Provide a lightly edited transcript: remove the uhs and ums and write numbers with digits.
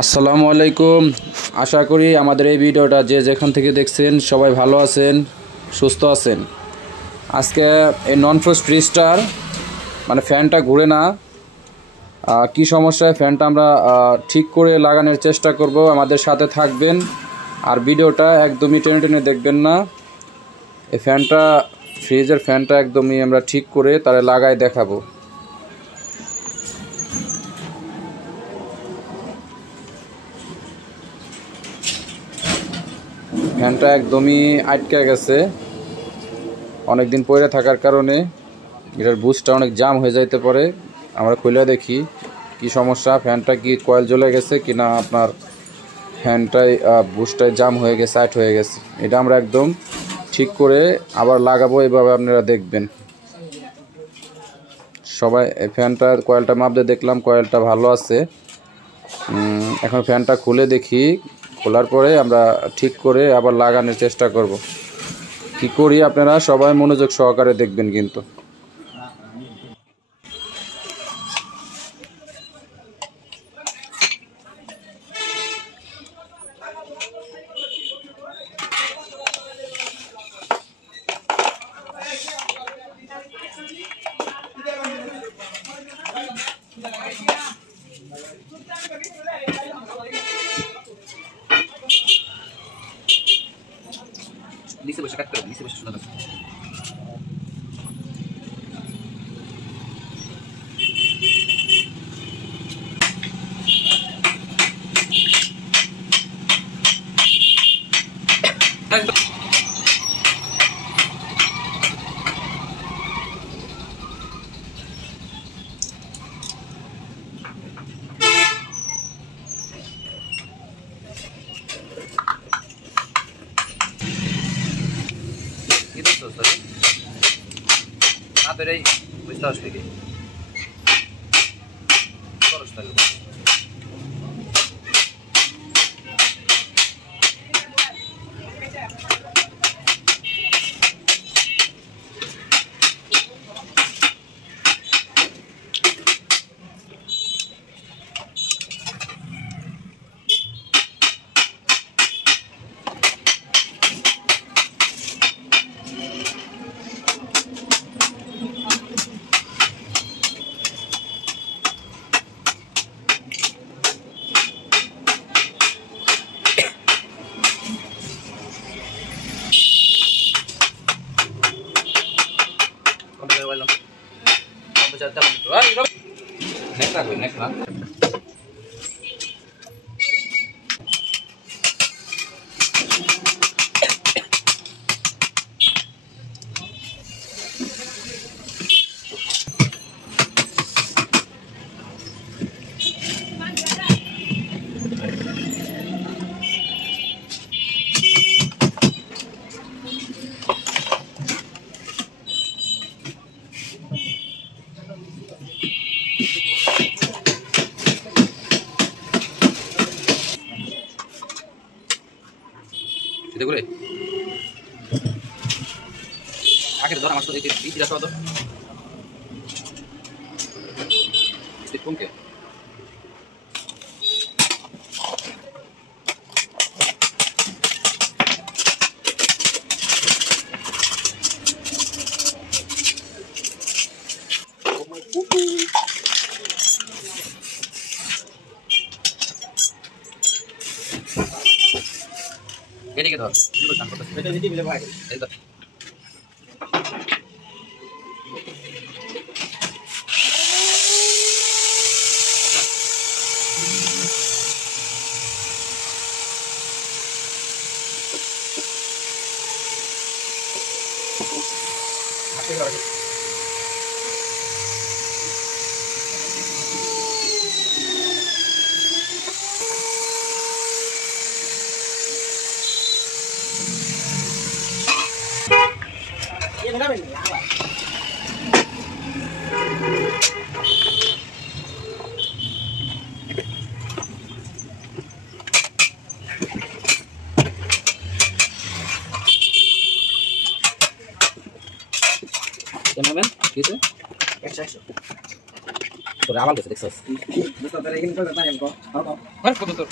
আসসালামু আলাইকুম। আশা করি আমাদের এই ভিডিওটা যে যেখান থেকে দেখছেন সবাই ভালো আছেন, সুস্থ আছেন। আজকে এই নন ফ্রস্ট ফ্রিজটার মানে ফ্যানটা ঘুরে না, কি সমস্যায় ফ্যানটা আমরা ঠিক করে লাগানোর চেষ্টা করব। আমাদের সাথে থাকবেন আর ভিডিওটা একদমই টেনে টেনে দেখবেন না। এই ফ্যানটা ফ্রিজের ফ্যানটা একদমই আমরা ঠিক করে তারে লাগাই দেখাবো। ফ্যানটা একদমই আটকে গেছে অনেক দিন পরে থাকার কারণে। এটার বুস্টটা অনেক জাম হয়ে যাইতে পারে। আমরা খুলে দেখি কি সমস্যা, ফ্যানটা কি কয়েল জ্বলে গেছে কিনা, আপনার ফ্যানটাই বুস্টটাই জাম হয়ে গেছে, আইট হয়ে গেছে। এটা আমরা একদম ঠিক করে আবার লাগাবো, এভাবে আপনারা দেখবেন সবাই। ফ্যানটার কয়েলটা মাপতে দেখলাম কয়েলটা ভালো আছে। এখন ফ্যানটা খুলে দেখি, খোলার পরে আমরা ঠিক করে আবার লাগানোর চেষ্টা করব। কি করি আপনারা সবাই মনোযোগ সহকারে দেখবেন কিন্তু। নিচে বসে কাট করে, নিচে বসে শোনা যাবে। Aperei, questa la spieghi. Cosa sta lì? Next lah, next lah. Kita boleh. Akhir dorang masuk itu tidak tahu tuh. Stick pun ke? Ini gitu. Ini bukan foto. Ini bisa pakai. Itu. Asik lagi. Cameraman, gitu. Eksak. তোরে আবার গেছে দেখছস দোস্ত তোরা এখানে কই না জানকো আর কত তোর